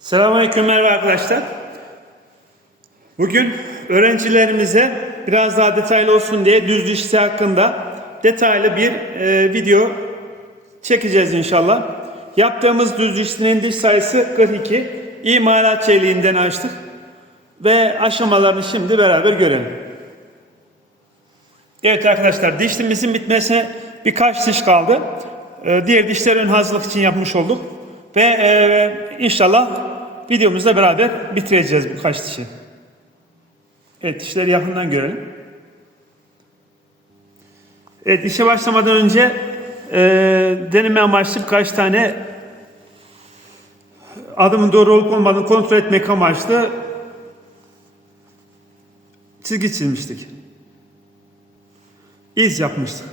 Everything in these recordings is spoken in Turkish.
Selamünaleyküm merhaba arkadaşlar. Bugün öğrencilerimize biraz daha detaylı olsun diye düz dişli hakkında detaylı bir e, video çekeceğiz inşallah. Yaptığımız düz dişlinin diş sayısı 42. İmalat çeliğinden açtık ve aşamalarını şimdi beraber görelim. Evet arkadaşlar dişlimizin bitmesine birkaç diş kaldı. Ee, diğer dişler ön hazırlık için yapmış olduk. Ve e, inşallah videomuzla beraber bitireceğiz birkaç dişi. Evet dişleri yakından görelim. Evet işe başlamadan önce e, deneme amaçlı birkaç tane adımın doğru olup olmadığını kontrol etmek amaçlı çizgi çizmiştik iz yapmıştık.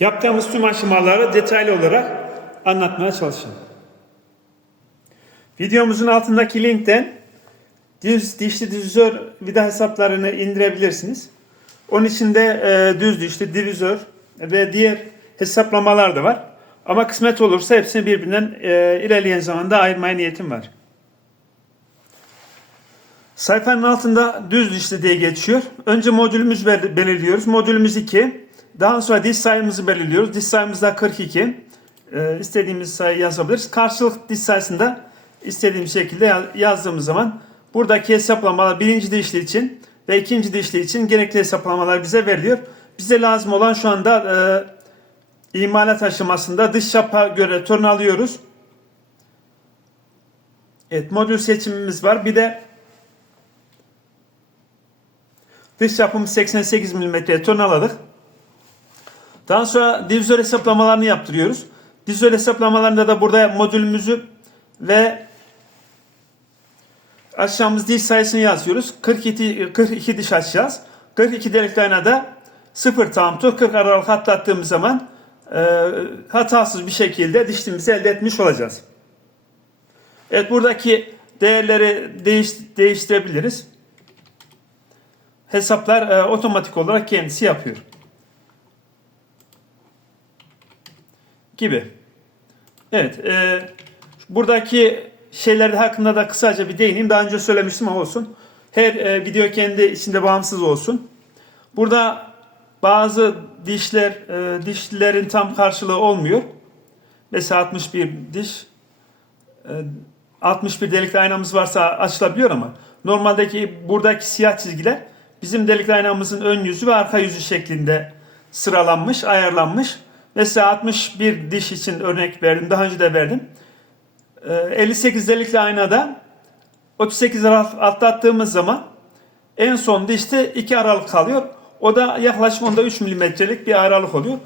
Yaptığımız tüm aşamaları detaylı olarak anlatmaya çalışacağım. Videomuzun altındaki linkten düz dişli divizör vida hesaplarını indirebilirsiniz. Onun içinde e, düz dişli divizör ve diğer hesaplamalar da var. Ama kısmet olursa hepsini birbirinden e, ilerleyen zamanda ayırmaya niyetim var. Sayfanın altında düz liste diye geçiyor. Önce modülümüz bel- belirliyoruz. Modülümüz 2. Daha sonra diş sayımızı belirliyoruz. Diş sayımız da 42. Ee, istediğimiz sayı yazabiliriz. Karşılık diş sayısında istediğimiz şekilde ya- yazdığımız zaman buradaki hesaplamalar birinci dişli için ve ikinci dişli için gerekli hesaplamalar bize veriliyor. Bize lazım olan şu anda e, imalat aşamasında dış çapa göre torun alıyoruz. Evet modül seçimimiz var. Bir de Dış çapımız 88 mm tornaladık. Daha sonra divizör hesaplamalarını yaptırıyoruz. Divizör hesaplamalarında da burada modülümüzü ve açacağımız diş sayısını yazıyoruz. 42, 42 diş açacağız. 42 delikli aynada 0 tam tur 40 aralık atlattığımız zaman e, hatasız bir şekilde dişliğimizi elde etmiş olacağız. Evet buradaki değerleri değiş, değiştirebiliriz hesaplar e, otomatik olarak kendisi yapıyor. Gibi. Evet. E, buradaki şeyler hakkında da kısaca bir değineyim. Daha önce söylemiştim ama olsun. Her e, video kendi içinde bağımsız olsun. Burada bazı dişler, e, dişlerin tam karşılığı olmuyor. Mesela 61 diş, e, 61 delikli aynamız varsa açılabiliyor ama normaldeki buradaki siyah çizgiler bizim delikli aynamızın ön yüzü ve arka yüzü şeklinde sıralanmış, ayarlanmış. Mesela 61 diş için örnek verdim. Daha önce de verdim. Ee, 58 delikli aynada 38 aralık atlattığımız zaman en son dişte 2 aralık kalıyor. O da yaklaşık onda 3 milimetrelik bir aralık oluyor.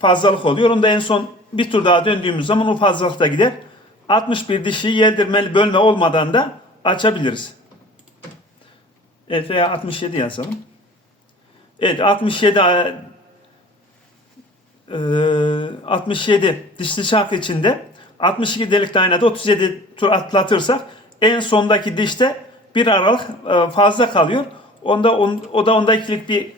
Fazlalık oluyor. Onu da en son bir tur daha döndüğümüz zaman o fazlalık da gider. 61 dişi yeldirmeli bölme olmadan da açabiliriz. Veya 67 yazalım. Evet 67 e, 67 dişli şarkı içinde 62 delikli aynada 37 tur atlatırsak en sondaki dişte bir aralık e, fazla kalıyor. Onda on, o da onda ikilik bir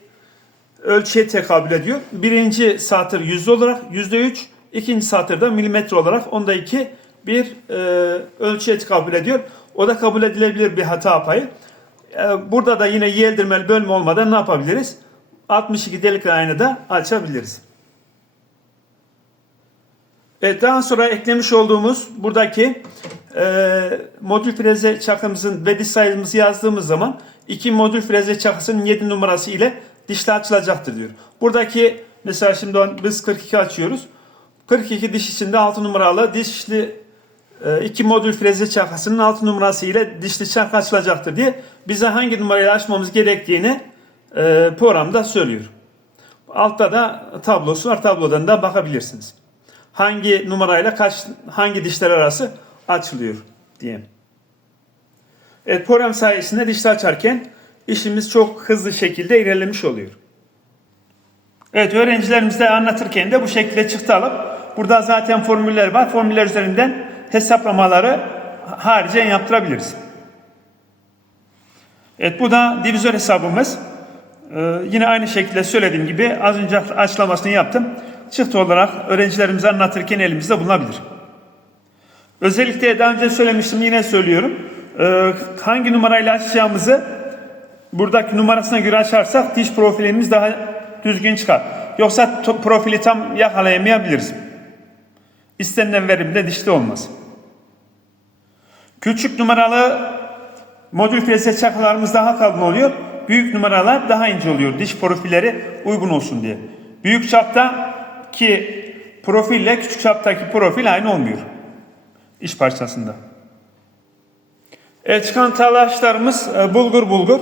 ölçüye tekabül ediyor. Birinci satır yüzde olarak yüzde üç, ikinci satırda milimetre olarak onda iki bir e, ölçüye tekabül ediyor. O da kabul edilebilir bir hata payı. E, burada da yine yeldirmeli bölme olmadan ne yapabiliriz? 62 delik aynı da açabiliriz. Evet, daha sonra eklemiş olduğumuz buradaki e, modül freze çakımızın ve diş sayımızı yazdığımız zaman iki modül freze çakısının 7 numarası ile dişli açılacaktır diyor. Buradaki mesela şimdi biz 42 açıyoruz. 42 diş içinde 6 numaralı dişli e, iki modül freze çakasının 6 numarası ile dişli çak açılacaktır diye bize hangi numarayla açmamız gerektiğini e, programda söylüyor. Altta da tablosu var. Tablodan da bakabilirsiniz. Hangi numarayla kaç hangi dişler arası açılıyor diye. Evet program sayesinde dişli açarken işimiz çok hızlı şekilde ilerlemiş oluyor. Evet öğrencilerimize anlatırken de bu şekilde çıktı alıp burada zaten formüller var. Formüller üzerinden hesaplamaları haricen yaptırabiliriz. Evet bu da divizör hesabımız. Ee, yine aynı şekilde söylediğim gibi az önce açıklamasını yaptım. Çıktı olarak öğrencilerimize anlatırken elimizde bulunabilir. Özellikle daha önce söylemiştim yine söylüyorum. Ee, hangi numarayla açacağımızı buradaki numarasına göre açarsak diş profilimiz daha düzgün çıkar. Yoksa profili tam yakalayamayabiliriz. İstenilen verimde dişte olmaz. Küçük numaralı modül freze çakılarımız daha kalın oluyor. Büyük numaralar daha ince oluyor. Diş profilleri uygun olsun diye. Büyük çapta ki profille küçük çaptaki profil aynı olmuyor. İş parçasında. Evet çıkan talaşlarımız e, bulgur bulgur.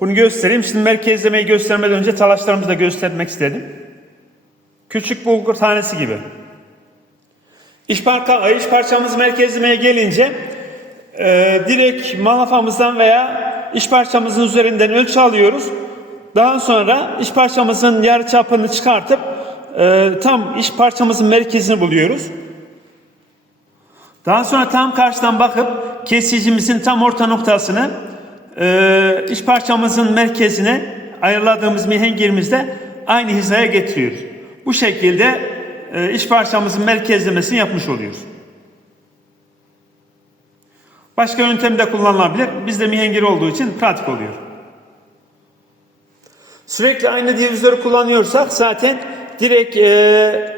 Bunu göstereyim. Şimdi merkezlemeyi göstermeden önce talaşlarımızı da göstermek istedim. Küçük bulgur tanesi gibi. İş, parka, iş parçamız merkezlemeye gelince e, direkt malafamızdan veya iş parçamızın üzerinden ölçü alıyoruz. Daha sonra iş parçamızın yarı çapını çıkartıp e, tam iş parçamızın merkezini buluyoruz. Daha sonra tam karşıdan bakıp kesicimizin tam orta noktasını e, iş parçamızın merkezine ayarladığımız mihengirimizde aynı hizaya getiriyoruz. Bu şekilde e, iş parçamızın merkezlemesini yapmış oluyoruz. Başka yöntem de kullanılabilir. Bizde mihengir olduğu için pratik oluyor. Sürekli aynı divizörü kullanıyorsak zaten direkt e,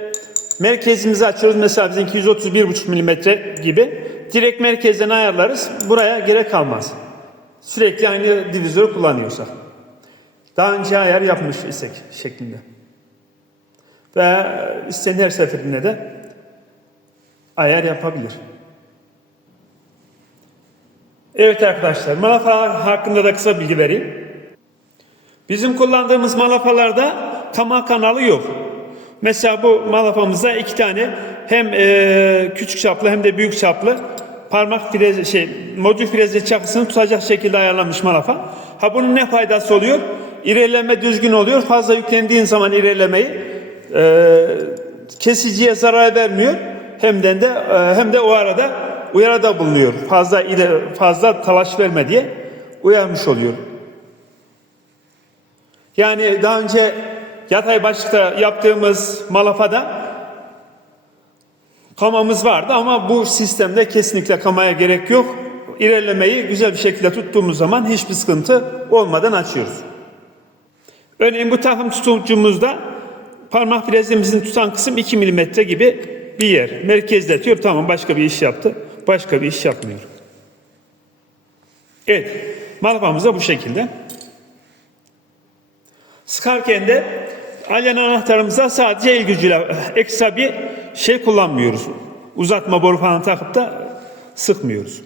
merkezimizi açıyoruz. Mesela bizimki 131,5 mm gibi. Direkt merkezden ayarlarız. Buraya gerek kalmaz. Sürekli aynı divizörü kullanıyorsak. Daha önce ayar yapmış isek şeklinde. Ve istenen her seferinde de ayar yapabilir. Evet arkadaşlar, malafalar hakkında da kısa bilgi vereyim. Bizim kullandığımız malafalarda kama kanalı yok. Mesela bu malafamızda iki tane hem e, küçük çaplı hem de büyük çaplı parmak freze şey modül freze çakısını tutacak şekilde ayarlanmış malafa. Ha bunun ne faydası oluyor? İlerleme düzgün oluyor. Fazla yüklendiğin zaman ilerlemeyi e, kesiciye zarar vermiyor. Hem de, de e, hem de o arada uyarıda bulunuyor. Fazla ile fazla talaş verme diye uyarmış oluyor. Yani daha önce yatay başlıkta yaptığımız malafada kamamız vardı ama bu sistemde kesinlikle kamaya gerek yok. İlerlemeyi güzel bir şekilde tuttuğumuz zaman hiçbir sıkıntı olmadan açıyoruz. Örneğin bu takım tutucumuzda parmak frezimizin tutan kısım 2 mm gibi bir yer. Merkezletiyor tamam başka bir iş yaptı. Başka bir iş yapmıyor. Evet malafamız da bu şekilde. Sıkarken de alyan anahtarımıza sadece el gücüyle ekstra bir şey kullanmıyoruz. Uzatma boru falan takıp da sıkmıyoruz.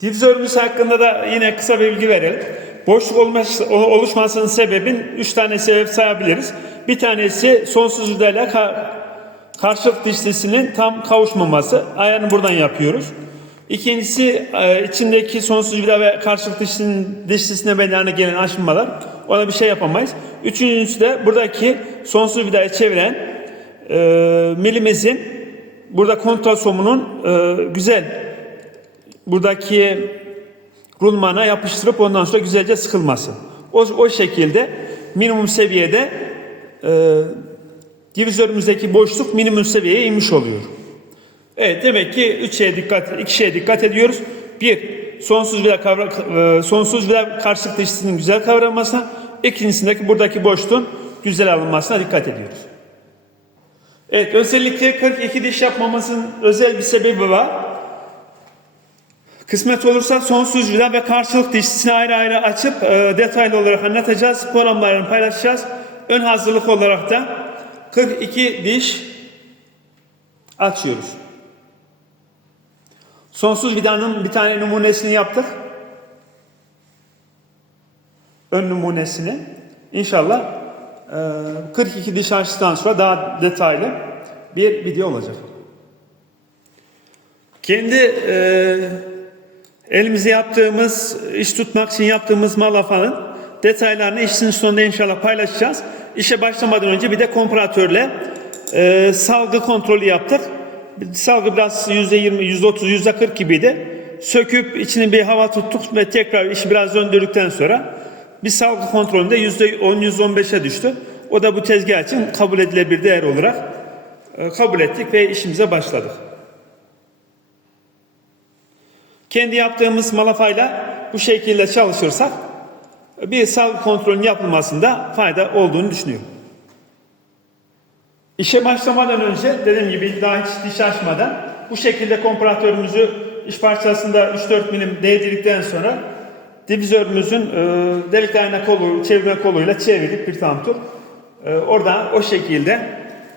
Divizörümüz hakkında da yine kısa bir bilgi verelim. Boşluk oluşmasının sebebin üç tane sebep sayabiliriz. Bir tanesi sonsuz vidayla ka- karşılık dişlisinin tam kavuşmaması. Ayarını buradan yapıyoruz. İkincisi e, içindeki sonsuz vida ve karşılık dişlisinin, dişlisine meydana gelen aşınmalar. Ona bir şey yapamayız. Üçüncüsü de buradaki sonsuz vidayı çeviren e, milimizin burada kontrol somunun e, güzel buradaki rulmana yapıştırıp ondan sonra güzelce sıkılması. O, o şekilde minimum seviyede e, divizörümüzdeki boşluk minimum seviyeye inmiş oluyor. Evet demek ki üç şeye dikkat, iki şeye dikkat ediyoruz. Bir, sonsuz vida kavra, e, sonsuz vida karşılık dişlisinin güzel kavranmasına, ikincisindeki buradaki boşluğun güzel alınmasına dikkat ediyoruz. Evet özellikle 42 diş yapmamızın özel bir sebebi var. Kısmet olursa sonsuz vida ve karşılık dişlisini ayrı ayrı açıp e, detaylı olarak anlatacağız. Programlarını paylaşacağız. Ön hazırlık olarak da 42 diş açıyoruz. Sonsuz vidanın bir tane numunesini yaptık. Ön numunesini. İnşallah e, 42 diş açtıktan sonra daha detaylı bir video olacak. Kendi e, elimize yaptığımız, iş tutmak için yaptığımız malafanın detaylarını işin sonunda inşallah paylaşacağız. İşe başlamadan önce bir de komparatörle e, salgı kontrolü yaptık salgı biraz %20, %30, %40 gibiydi. Söküp içini bir hava tuttuk ve tekrar işi biraz döndürdükten sonra bir salgı kontrolünde %10-%15'e düştü. O da bu tezgah için kabul edilebilir değer olarak e, kabul ettik ve işimize başladık. Kendi yaptığımız malafayla bu şekilde çalışırsak bir salgı kontrolünün yapılmasında fayda olduğunu düşünüyorum. İşe başlamadan önce dediğim gibi daha hiç diş açmadan bu şekilde komparatörümüzü iş parçasında 3-4 milim değdirdikten sonra divizörümüzün e, delik kolu, çevirme koluyla çevirip bir tam tur e, oradan o şekilde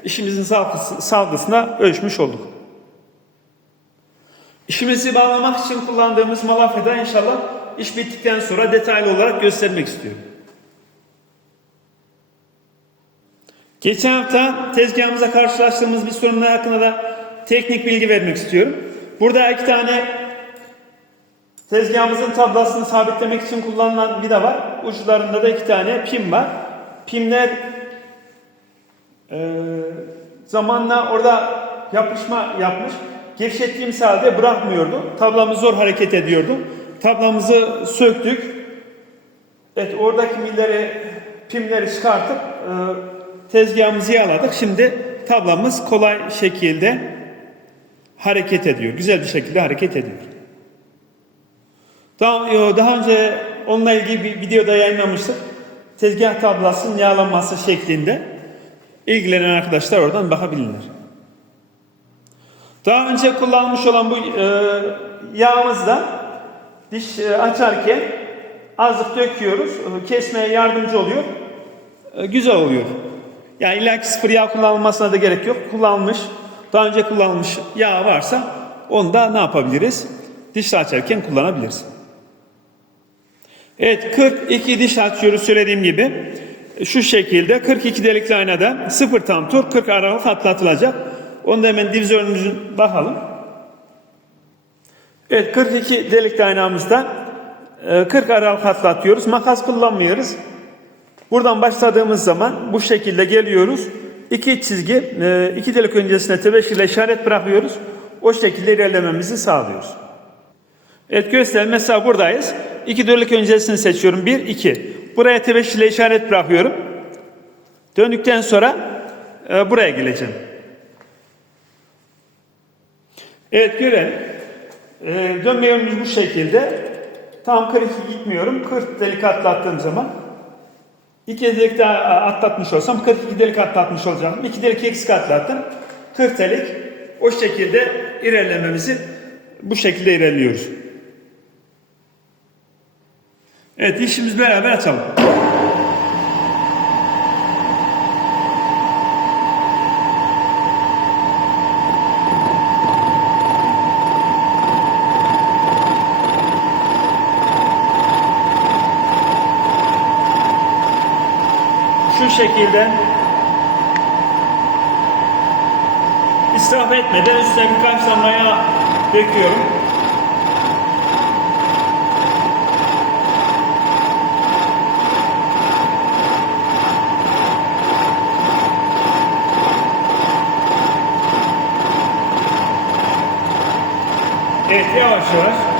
işimizin salgısı, salgısına ölçmüş olduk. İşimizi bağlamak için kullandığımız malafeda inşallah iş bittikten sonra detaylı olarak göstermek istiyorum. Geçen hafta tezgahımıza karşılaştığımız bir sorunla hakkında da teknik bilgi vermek istiyorum. Burada iki tane tezgahımızın tablasını sabitlemek için kullanılan vida var. Uçlarında da iki tane pim var. Pimler e, zamanla orada yapışma yapmış. Gevşettiğimiz halde bırakmıyordu. Tablamız zor hareket ediyordu. Tablamızı söktük. Evet oradaki milleri, pimleri çıkartıp e, tezgahımızı yağladık. Şimdi tablamız kolay şekilde hareket ediyor. Güzel bir şekilde hareket ediyor. Daha, e, daha önce onunla ilgili bir videoda yayınlamıştık. Tezgah tablasının yağlanması şeklinde. İlgilenen arkadaşlar oradan bakabilirler. Daha önce kullanmış olan bu e, yağımızda diş e, açarken azıcık döküyoruz. E, kesmeye yardımcı oluyor. E, güzel oluyor. Yani illaki sıfır yağ kullanılmasına da gerek yok. Kullanılmış, daha önce kullanılmış yağ varsa onu da ne yapabiliriz? Diş açarken kullanabiliriz. Evet 42 diş açıyoruz söylediğim gibi. Şu şekilde 42 delikli aynada 0 tam tur 40 aralık atlatılacak. Onu da hemen divizörümüzün bakalım. Evet 42 delikli aynamızda 40 aralık atlatıyoruz. Makas kullanmıyoruz. Buradan başladığımız zaman bu şekilde geliyoruz. İki çizgi, iki delik öncesine tebeşirle işaret bırakıyoruz. O şekilde ilerlememizi sağlıyoruz. Evet göster. Mesela buradayız. İki delik öncesini seçiyorum. Bir, iki. Buraya tebeşirle işaret bırakıyorum. Döndükten sonra e, buraya geleceğim. Evet görelim. E, dönme yönümüz bu şekilde. Tam 42 gitmiyorum. 40 delik atlattığım zaman İki delik daha atlatmış olsam 42 delik atlatmış olacağım. İki delik eksik atlattım. 40 delik o şekilde ilerlememizi bu şekilde ilerliyoruz. Evet işimiz beraber açalım. Şu şekilde israf etmeden üstüne birkaç damlaya döküyorum. Evet yavaş yavaş.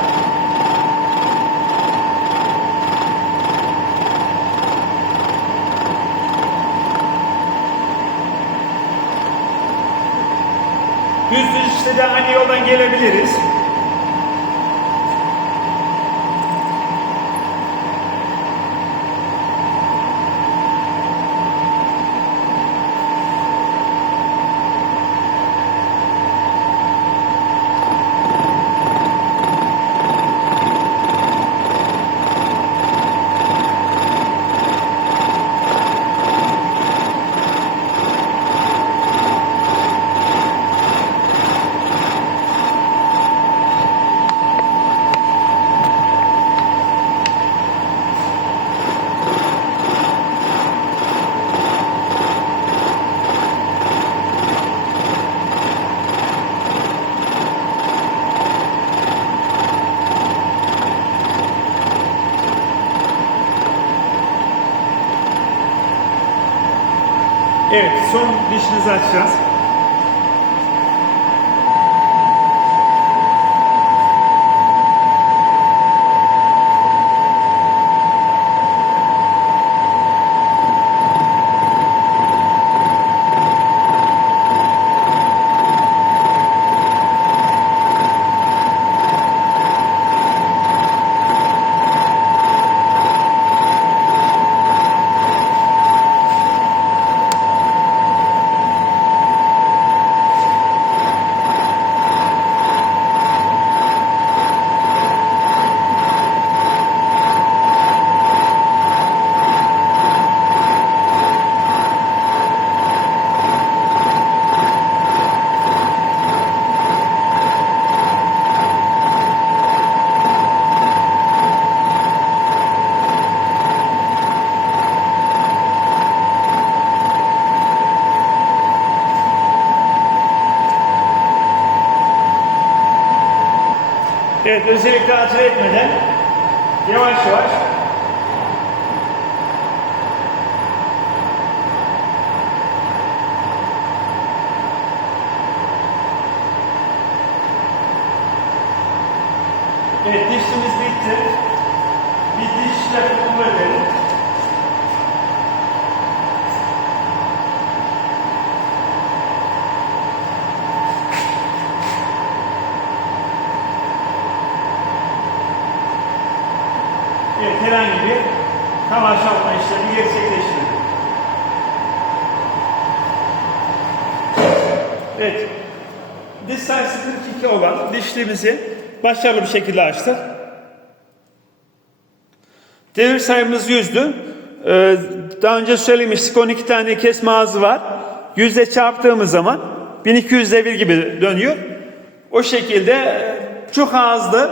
Düz düz işte de aynı yoldan gelebiliriz. Evet, son dişinizi açacağız. Evet herhangi bir kavaşlatma işlemi gerçekleştirdi. Evet. Diş sayısı 42 olan dişliğimizi başarılı bir şekilde açtık. Devir sayımız 100'dü. Ee, daha önce söylemiştik 12 tane kesme ağzı var. Yüzle çarptığımız zaman 1200 devir gibi dönüyor. O şekilde e, çok ağızlı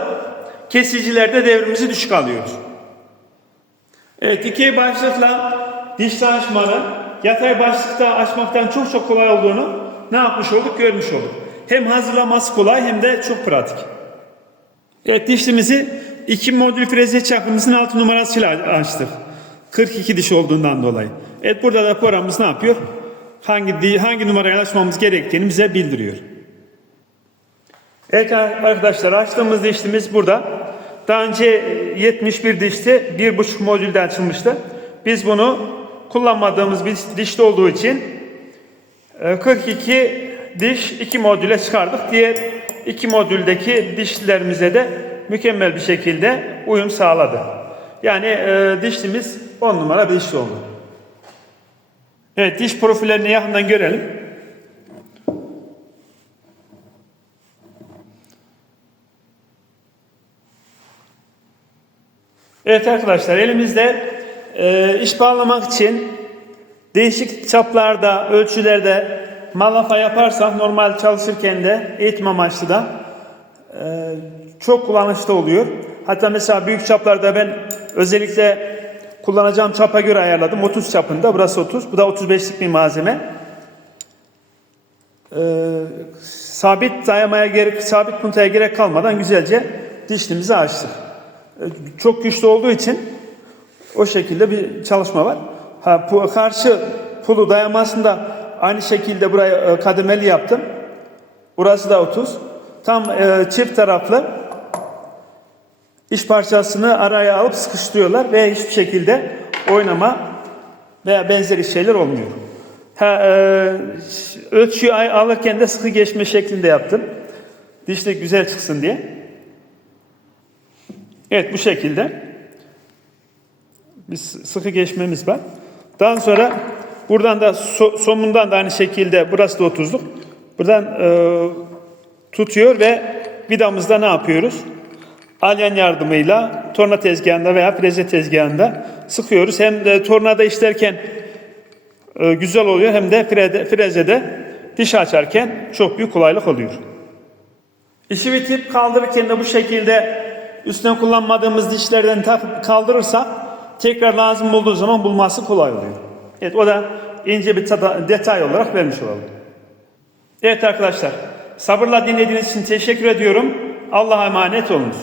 kesicilerde devrimizi düşük alıyoruz. Evet dikey başlıkla diş açmanın yatay başlıkta açmaktan çok çok kolay olduğunu ne yapmış olduk görmüş olduk. Hem hazırlaması kolay hem de çok pratik. Evet dişlimizi iki modül freze çapımızın 6 numarasıyla açtık. 42 diş olduğundan dolayı. Evet burada da programımız ne yapıyor? Hangi hangi numarayı açmamız gerektiğini bize bildiriyor. Evet arkadaşlar açtığımız dişlimiz burada. Daha önce 71 dişti. 1,5 modülde açılmıştı. Biz bunu kullanmadığımız bir dişli olduğu için e, 42 diş 2 modüle çıkardık. Diğer 2 modüldeki dişlilerimize de mükemmel bir şekilde uyum sağladı. Yani e, dişlimiz 10 numara bir dişli oldu. Evet diş profillerini yakından görelim. Evet arkadaşlar elimizde e, iş bağlamak için değişik çaplarda, ölçülerde malafa yaparsak normal çalışırken de eğitim amaçlı da e, çok kullanışlı oluyor. Hatta mesela büyük çaplarda ben özellikle kullanacağım çapa göre ayarladım. 30 çapında. Burası 30. Bu da 35'lik bir malzeme. E, sabit dayamaya gerek, sabit puntaya gerek kalmadan güzelce dişlimizi açtık. E, çok güçlü olduğu için o şekilde bir çalışma var. Ha, bu karşı pulu dayamasında aynı şekilde buraya e, kademeli yaptım. Burası da 30. Tam e, çift taraflı iş parçasını araya alıp sıkıştırıyorlar ve hiçbir şekilde oynama veya benzeri şeyler olmuyor. Ha, e, ölçüyü alırken de sıkı geçme şeklinde yaptım. Dişli güzel çıksın diye. Evet bu şekilde bir sı- sıkı geçmemiz var. Daha sonra buradan da so- somundan da aynı şekilde burası da 30'luk. Buradan e, tutuyor ve vidamızda ne yapıyoruz? Alyan yardımıyla torna tezgahında veya freze tezgahında sıkıyoruz. Hem de tornada işlerken e, güzel oluyor hem de frede, frezede diş açarken çok büyük kolaylık oluyor. İşi bitip kaldırırken de bu şekilde üstüne kullanmadığımız dişlerden kaldırırsak tekrar lazım olduğu zaman bulması kolay oluyor. Evet o da ince bir detay olarak vermiş olalım. Evet arkadaşlar sabırla dinlediğiniz için teşekkür ediyorum. Allah'a emanet olunuz.